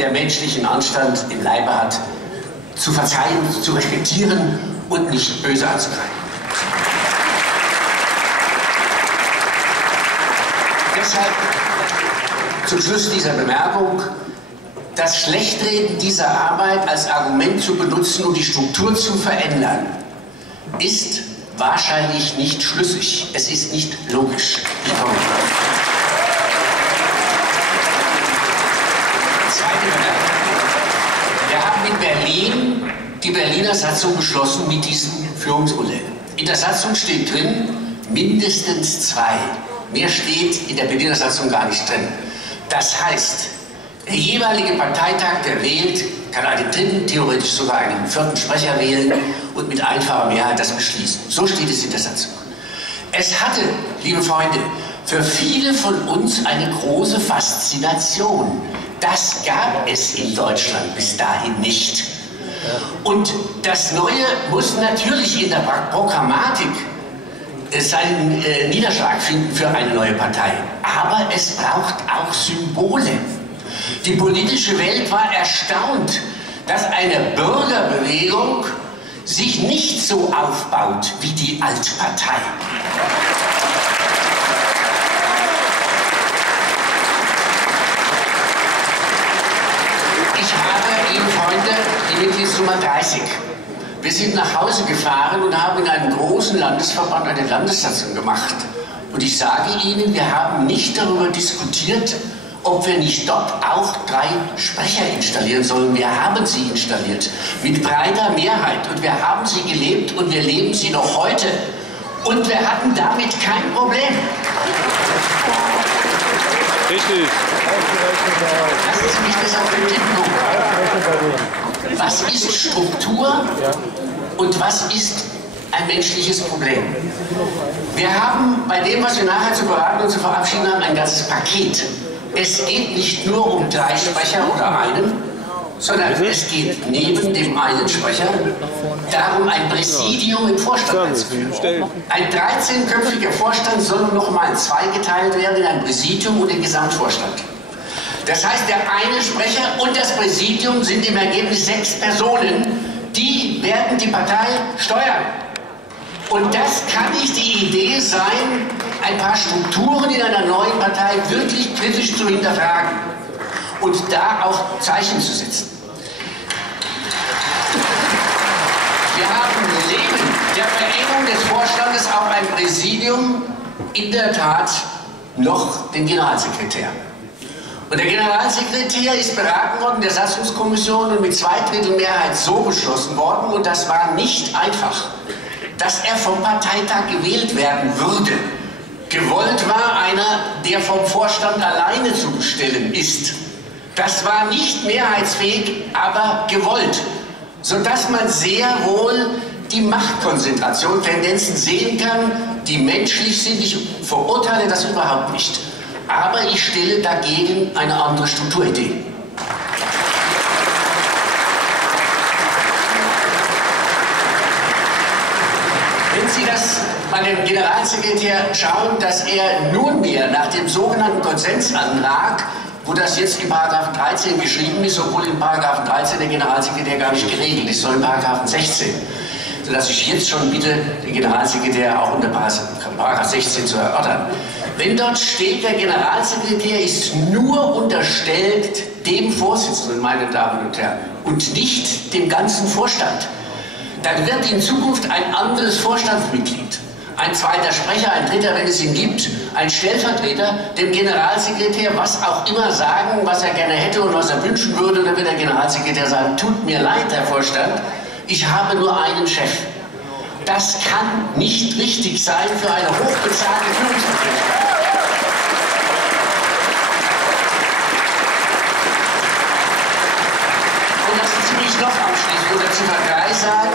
der menschlichen Anstand im Leibe hat, zu verzeihen, zu respektieren und nicht böse anzugreifen. Deshalb zum Schluss dieser Bemerkung: Das Schlechtreden dieser Arbeit als Argument zu benutzen, um die Struktur zu verändern, ist wahrscheinlich nicht schlüssig. Es ist nicht logisch. Zweite Bemerkung. Wir haben in Berlin die Berliner Satzung beschlossen mit diesem Führungsmodell. In der Satzung steht drin, mindestens 2. Mehr steht in der Berliner Satzung gar nicht drin. Das heißt, der jeweilige Parteitag, der wählt, kann einen 3., theoretisch sogar einen 4. Sprecher wählen und mit einfacher Mehrheit das beschließen. So steht es in der Satzung. Es hatte, liebe Freunde, für viele von uns eine große Faszination. Das gab es in Deutschland bis dahin nicht. Und das Neue muss natürlich in der Programmatik seinen Niederschlag finden für eine neue Partei. Aber es braucht auch Symbole. Die politische Welt war erstaunt, dass eine Bürgerbewegung sich nicht so aufbaut wie die Altpartei. Ich habe, liebe Freunde, die Mitgliedsnummer 30. Wir sind nach Hause gefahren und haben in einem großen Landesverband eine Landessatzung gemacht. Und ich sage Ihnen, wir haben nicht darüber diskutiert, ob wir nicht dort auch 3 Sprecher installieren sollen. Wir haben sie installiert, mit breiter Mehrheit. Und wir haben sie gelebt und wir leben sie noch heute. Und wir hatten damit kein Problem. Richtig. Lassen Sie mich das auf den Tipp gucken. Was ist Struktur und was ist ein menschliches Problem? Wir haben bei dem, was wir nachher zu beraten und zu verabschieden haben, ein ganzes Paket. Es geht nicht nur um 3 Sprecher oder einen, sondern es geht neben dem einen Sprecher darum, ein Präsidium im Vorstand einzuführen. Ein 13-köpfiger Vorstand soll nochmal zweigeteilt werden in ein Präsidium und den Gesamtvorstand. Das heißt, der eine Sprecher und das Präsidium sind im Ergebnis 6 Personen, die werden die Partei steuern. Und das kann nicht die Idee sein, ein paar Strukturen in einer neuen Partei wirklich kritisch zu hinterfragen und da auch Zeichen zu setzen. Wir haben neben der Verengung des Vorstandes auch ein Präsidium, in der Tat noch den Generalsekretär. Und der Generalsekretär ist beraten worden in der Satzungskommission und mit 2/3 Mehrheit so beschlossen worden, und das war nicht einfach, dass er vom Parteitag gewählt werden würde. Gewollt war einer, der vom Vorstand alleine zu bestellen ist. Das war nicht mehrheitsfähig, aber gewollt, sodass man sehr wohl die Machtkonzentration, Tendenzen sehen kann, die menschlich sind. Ich verurteile das überhaupt nicht. Aber ich stelle dagegen eine andere Strukturidee. Wenn Sie das bei dem Generalsekretär schauen, dass er nunmehr nach dem sogenannten Konsensantrag, wo das jetzt in § 13 geschrieben ist, obwohl in § 13 der Generalsekretär gar nicht geregelt ist, sondern in § 16. Sodass ich jetzt schon bitte, den Generalsekretär auch unter § 16 zu erörtern. Wenn dort steht, der Generalsekretär ist nur unterstellt dem Vorsitzenden, meine Damen und Herren, und nicht dem ganzen Vorstand, dann wird in Zukunft ein anderes Vorstandsmitglied, ein 2. Sprecher, ein 3., wenn es ihn gibt, ein Stellvertreter, dem Generalsekretär was auch immer sagen, was er gerne hätte und was er wünschen würde. Und dann wird der Generalsekretär sagen, tut mir leid, Herr Vorstand, ich habe nur einen Chef. Das kann nicht richtig sein für eine hochbezahlte Führungsperson. Und lassen Sie mich noch abschließend unter Ziffer 3 sagen,